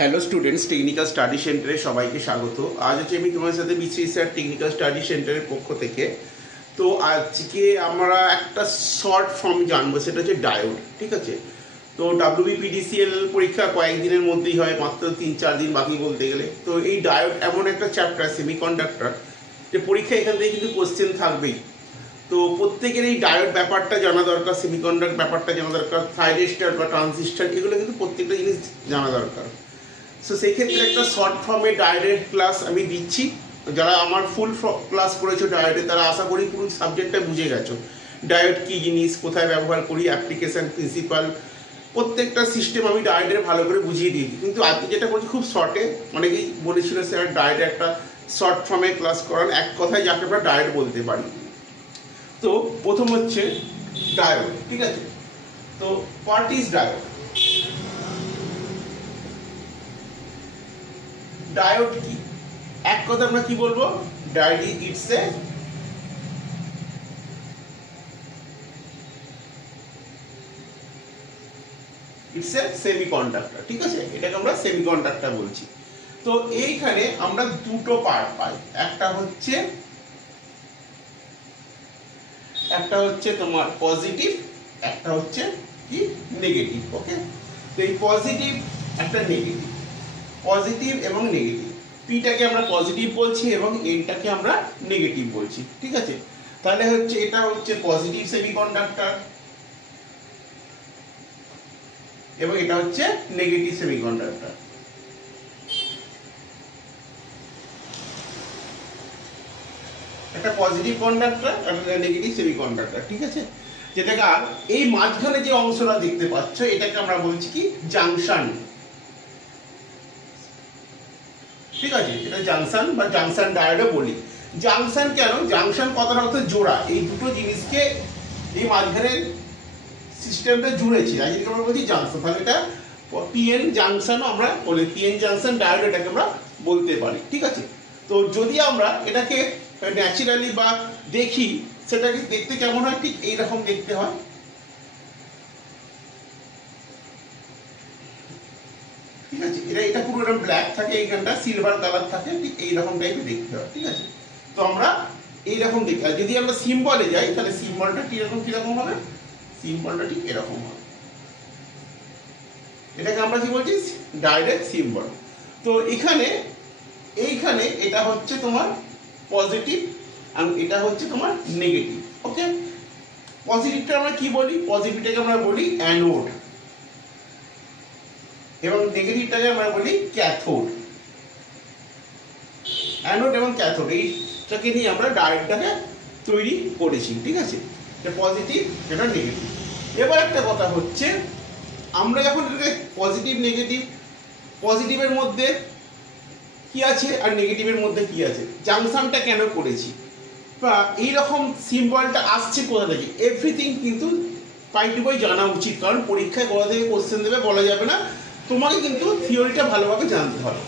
Hello students, technical study সেন্টারে সবাইকে স্বাগত। আজ হচ্ছে আমি তোমার সাথে বিসি স্যার টেকনিক্যাল স্টাডি সেন্টারের পক্ষ থেকে। তো আজকে আমরা একটা শর্ট ফর্ম জানবো, সেটা হচ্ছে ডায়োড। ঠিক আছে, তো WBPDCL পরীক্ষা কয়েকদিনের মধ্যেই হয়, মাত্র 3-4 দিন বাকি বলতে গেলে। তো এই ডায়োড এমন একটা চ্যাপ্টার, সেমিকন্ডাক্টর, যে পরীক্ষা এখান থেকে কিন্তু কোশ্চেন থাকবেই। তো প্রত্যেকের এই ডায়োড ব্যাপারটা জানা দরকার, সেমিকন্ডাক্টর ব্যাপারটা জানা দরকার, থাইরিস্টর বা ট্রানজিস্টর, এগুলো কিন্তু প্রত্যেকটা জিনিস জানা দরকার। সো সেই ক্ষেত্রে একটা শর্ট ফর্মে ডায়োডের ক্লাস আমি দিচ্ছি। যারা আমার ফুল ক্লাস করেছো ডায়োডে, তারা আশা করি পুরো সাবজেক্টটা বুঝে গেছো। ডায়োড কী জিনিস, কোথায় ব্যবহার করি, অ্যাপ্লিকেশন, প্রিন্সিপাল, প্রত্যেকটা সিস্টেম আমি ডায়োডের ভালো করে বুঝিয়ে দিয়েছি। কিন্তু আজকে যেটা বলছি খুব শর্টে, অনেকেই বলেছিল স্যার ডায়োডে একটা শর্ট ফর্মে ক্লাস করান, এক কথায় যাকে আমরা ডায়োড বলতে পারি। তো প্রথম হচ্ছে ডায়োড। ঠিক আছে, তো হোয়াট ইজ ডায়োড? ডায়োড কি? এক কথা আমরা কি বলবো? Diode it's a semiconductor. ঠিক আছে, এটাকে আমরা সেমিকন্ডাক্টর বলছি। তো এইখানে আমরা দুটো পার্ট পাই, একটা হচ্ছে তোমার পজিটিভ, একটা হচ্ছে কি নেগেটিভ। ওকে, তো এই পজিটিভ একটা নেগেটিভ, পজিটিভ এবং নেগেটিভ, পিটাকে আমরা পজিটিভ বলছি এবং এনটাকে আমরা নেগেটিভ বলছি। ঠিক আছে, তাহলে হচ্ছে এটা হচ্ছে পজিটিভ সেমিকন্ডাক্টর এবং এটা হচ্ছে নেগেটিভ সেমিকন্ডাক্টর। একটা পজিটিভ কন্ডাক্টর আর নেগেটিভ সেমিকন্ডাক্টর। ঠিক আছে, যেটাকে আর এই মাঝখানে যে অংশটা দেখতে পাচ্ছ, এটাকে আমরা বলছি কি জাংশন। ঠিক আছে, এটা জাংশন বা জাংশন ডায়োডও বলি। জাংশন কেন? জাংশন কথাটা হচ্ছে জোড়া, এই দুটো জিনিসকে এই মাঝখানে সিস্টেমটা জুড়েছি, তাই জন্য আমরা বলছি জাংশন। তাহলে এটা পিএন জাংশনও আমরা বলি, পিএন জাংশন ডায়োড এটাকে আমরা বলতে পারি। ঠিক আছে, তো যদি আমরা এটাকে ন্যাচারালি বা দেখি, সেটাকে দেখতে কেমন হয়? ঠিক এইরকম দেখতে হয়। ঠিক আছে, এটা পুরো এরকম ব্ল্যাক থাকে, এইখানটা সিলভার কালার থাকে, ঠিক এইরকম টাইপের দেখতে হয়। ঠিক আছে, তো আমরা এইরকম দেখি। আর যদি আমরা সিম্বলে যাই, তাহলে সিম্বলটা কিরকম হবে? সিম্বলটা ঠিক এরকম হবে। এটাকে আমরা কি বলছি? ডায়োডের সিম্বল। তো এইখানে এটা হচ্ছে তোমার পজিটিভ আর এটা হচ্ছে তোমার নেগেটিভ। ওকে, পজিটিভটা আমরা কি বলি? পজিটিভটাকে আমরা বলি অ্যানোড এবং নেগেটিভটাকে আমরা বলি ক্যাথোড। অ্যানোড এবং ক্যাথোড এইটাকে নিয়ে আমরা ডায়োডটাকে তৈরি করেছি। ঠিক আছে, এটা পজিটিভ, এটা নেগেটিভ। এবার একটা কথা হচ্ছে, আমরা যখন এটাকে পজিটিভ নেগেটিভ, পজিটিভের মধ্যে কি আছে আর নেগেটিভের মধ্যে কি আছে, জাংশনটা কেন করেছি বা এইরকম সিম্বলটা আসছে কোথা থেকে, এভরিথিং কিন্তু পাই টু পাই জানা উচিত। কারণ পরীক্ষায় কোথা থেকে কোশ্চেন দেবে বলা যাবে না, তোমাকে কিন্তু থিওরিটা ভালোভাবে জানতে হবে।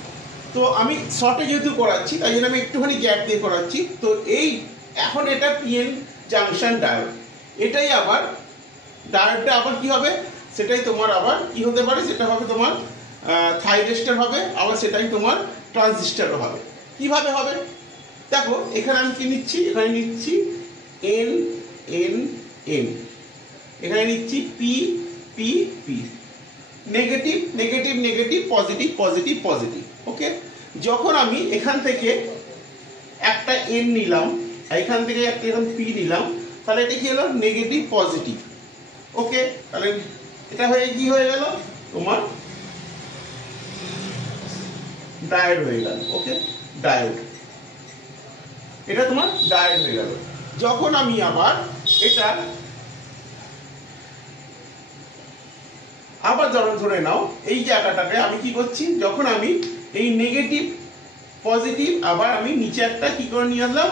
তো আমি শর্টে যেহেতু করাচ্ছি, তাই জন্য আমি একটুখানি গ্যাপ দিয়ে করাচ্ছি। তো এখন এটা পিএন জাংশন ডায়োড। এটাই আবার ডায়োডটা আবার কি হবে? সেটাই তোমার আবার কি হতে পারে? সেটা হবে তোমার থাইরিস্টর হবে, আবার সেটাই তোমার ট্রানজিস্টরও হবে। কিভাবে হবে দেখো, এখানে আমি কি নিচ্ছি? এখানে নিচ্ছি এন এন এন, এখানে নিচ্ছি P P P, negative negative negative, positive positive positive. Okay, যখন আমি এখান থেকে একটা এন নিলাম, এখান থেকে একটা এরকম পি নিলাম, তাহলে এটা কি হলো? Negative positive. ওকে, তাহলে এটা কি হয়ে গেল? তোমার ডায়োড হয়ে গেল। ওকে, ডায়োড, এটা তোমার ডায়োড হয়ে গেল। যখন আমি আবার এটা আবার ধরে নাও, এই জায়গাটাকে আমি কি করছি? যখন আমি এই নেগেটিভ পজিটিভ, আবার আমি নিচে একটা কি করে নিয়ে আসলাম?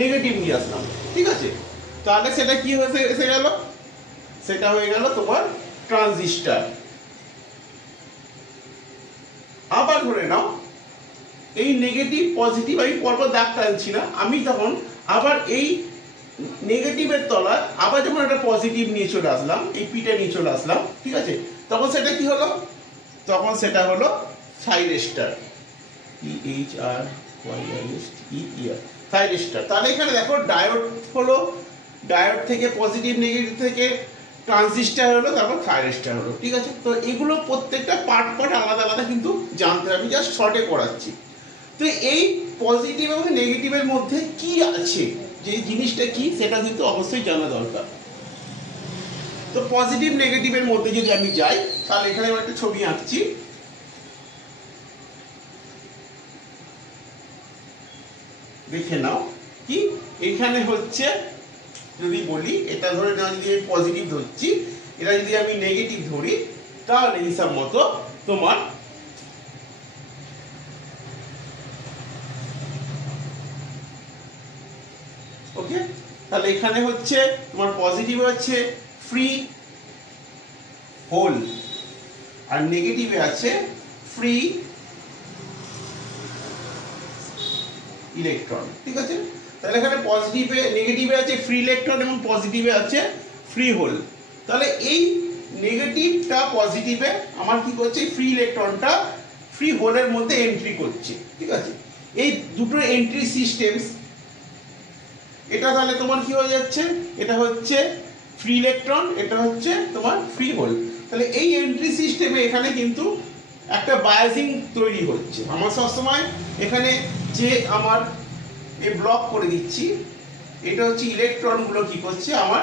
নেগেটিভ নিয়ে আসলাম। ঠিক আছে, তাহলে সেটা কি এসে গেল? সেটা হয়ে গেল তোমার ট্রানজিস্টর। আবার ধরে নাও এই নেগেটিভ পজিটিভ, আমি পরপর দাগ টানছি না, আমি তখন আবার এই নেগেটিভের তলায় আবার যখন একটা পজিটিভ নিয়ে চলে আসলাম, এই পিটা নিয়ে চলে আসলাম। ঠিক আছে, তখন সেটা কি হলো? তখন সেটা হলো থাইরেস্টার, EHRYSTER, থাইরেস্টার। তাহলে এখানে দেখো ডায়োড হলো, ডায়োড থেকে পজিটিভ নেগেটিভ থেকে ট্রানজিস্টার হলো, তারপর থাইরেস্টার হলো, ঠিক আছে। তো এগুলো প্রত্যেকটা পার্ট পার্ট আলাদা আলাদা কিন্তু জানতে হবে, জাস্ট শর্টে করাচ্ছি। তো এই পজিটিভ এবং নেগেটিভের মধ্যে কি আছে, যে জিনিসটা কি সেটা কিন্তু অবশ্যই জানা দরকার। তো পজিটিভ নেগেটিভের মধ্যে যদি আমি যাই, তাহলে এখানে আমি একটা ছবি আঁকছি। দেখে নাও কি এখানে হচ্ছে, যদি বলি এটা ধরে নাও, যদি আমি পজিটিভ ধরছি, এটা যদি আমি নেগেটিভ ধরি, তাহলে হিসাব মতো তোমার ওকে, তাহলে এখানে হচ্ছে তোমার পজিটিভ আছে ফ্রি হোল, আর নেগেটিভে আছে ফ্রি ইলেকট্রন, ঠিক আছে। তাহলে এখানে পজিটিভে নেগেটিভে আছে ফ্রি ইলেকট্রন এবং পজিটিভে আছে ফ্রি হোল। তাহলে এই নেগেটিভটা পজিটিভে আমার কি করছে, ফ্রি ইলেকট্রনটা ফ্রি হোলের মধ্যে এন্ট্রি করছে, ঠিক আছে। এই দুটো এন্ট্রি সিস্টেমস, এটা তাহলে তোমার কি হয়ে যাচ্ছে, এটা হচ্ছে ফ্রি ইলেকট্রন, এটা হচ্ছে তোমার ফ্রি হোল। তাহলে এই এন্ট্রি সিস্টেমে এখানে কিন্তু একটা বায়াজিং তৈরি হচ্ছে। আমার সবসময় এখানে যে আমার এই ব্লক করে দিচ্ছি, এটা হচ্ছে ইলেকট্রনগুলো কি করছে, আমার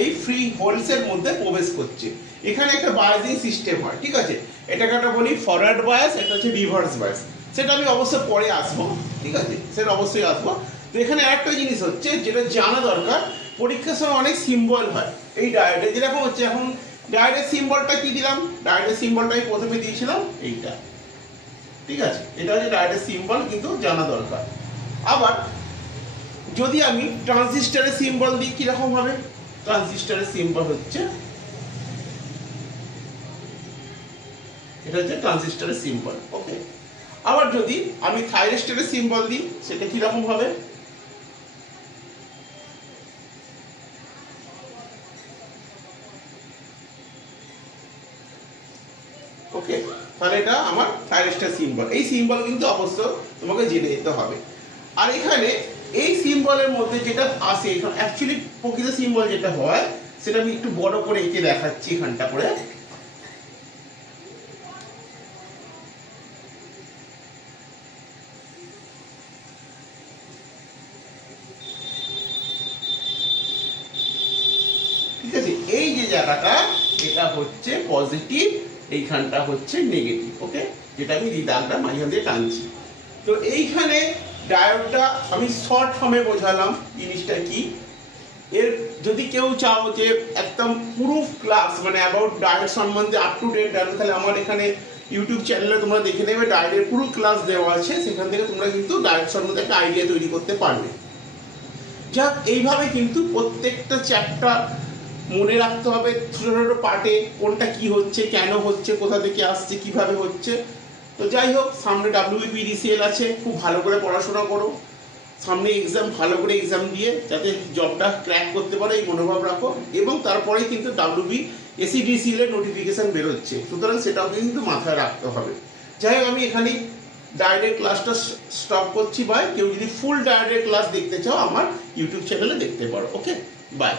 এই ফ্রি হোলসের মধ্যে প্রবেশ করছে। এখানে একটা বায়াজিং সিস্টেম হয়, ঠিক আছে। এটাকে একটা বলি ফরওয়ার্ড বায়াস, এটা হচ্ছে রিভার্স বায়াস। সেটা আমি অবশ্যই পরে আসবো, ঠিক আছে, সেটা অবশ্যই আসবো। তো এখানে একটা জিনিস হচ্ছে যেটা জানা দরকার, পরীক্ষার সময় অনেক সিম্বল হয় এই ডায়োডে, যেরকম হচ্ছে এখন ডায়োডের সিম্বলটা কি দিলাম, ডায়োডের সিম্বলটা আমি প্রথমে দিয়েছিলাম এইটা, ঠিক আছে। এটা হচ্ছে ডায়োডের সিম্বল, কিন্তু জানা দরকার। আবার যদি আমি ট্রানজিস্টরের সিম্বল দিই, কিরকম হবে, ট্রানজিস্টরের সিম্বল হচ্ছে এটা, হচ্ছে ট্রানজিস্টরের সিম্বল, ওকে। আবার যদি আমি থাইরেস্টরের সিম্বল দিই, সেটা কিরকম হবে, ওকে। তাহলে এটা আমার থাইরেস্টার সিম্বল। এই সিম্বল কিন্তু অবশ্য তোমাকে জেনে যেতে হবে। আর এখানে এই সিম্বলের মধ্যে যেটা আসে, অ্যাকচুয়ালি প্রকৃত সিম্বল যেটা হয় সেটা আমি একটু বড় করে এঁকে দেখাচ্ছি এখানটা করে। ঠিক আছে, এই যে জায়গাটা, এটা হচ্ছে পজিটিভ, এইখানটা হচ্ছে নেগেটিভ, ওকে, যেটা আমি দাগটা মাঝখান দিয়ে টানছি। তো এইখানে ডায়োডটা আমি শর্ট ফর্মে বোঝালাম জিনিসটা কি। এর যদি কেউ চাও যে একদম পুরো ক্লাস মানে অ্যাবাউট ডায়োড সম্বন্ধে আপ টু ডেট জানো, তাহলে আমার এখানে ইউটিউব চ্যানেলে তোমরা দেখে নেবে, ডায়োডের পুরো ক্লাস দেওয়া আছে, সেখান থেকে তোমরা কিন্তু ডায়োড সম্বন্ধে একটা আইডিয়া তৈরি করতে পারবে। যাক, এইভাবে কিন্তু প্রত্যেকটা চ্যাপ্টার মনে রাখতে হবে, ছোটো ছোটো পার্টে কোনটা কি হচ্ছে, কেন হচ্ছে, কোথা থেকে আসছে, কিভাবে হচ্ছে। তো যাই হোক, সামনে WBPDCL আছে, খুব ভালো করে পড়াশোনা করো, সামনে এক্সাম, ভালো করে এক্সাম দিয়ে যাতে জবটা ক্র্যাক করতে পারো এই মনোভাব রাখো। এবং তারপরেই কিন্তু WBSEDCL এর নোটিফিকেশান বেরোচ্ছে, সুতরাং সেটাও কিন্তু মাথায় রাখতে হবে। যাই হোক, আমি এখানেই ডায়োডের ক্লাসটা স্টপ করছি। বাই। কেউ যদি ফুল ডায়োডের ক্লাস দেখতে চাও, আমার ইউটিউব চ্যানেলে দেখতে পারো। ওকে, বাই।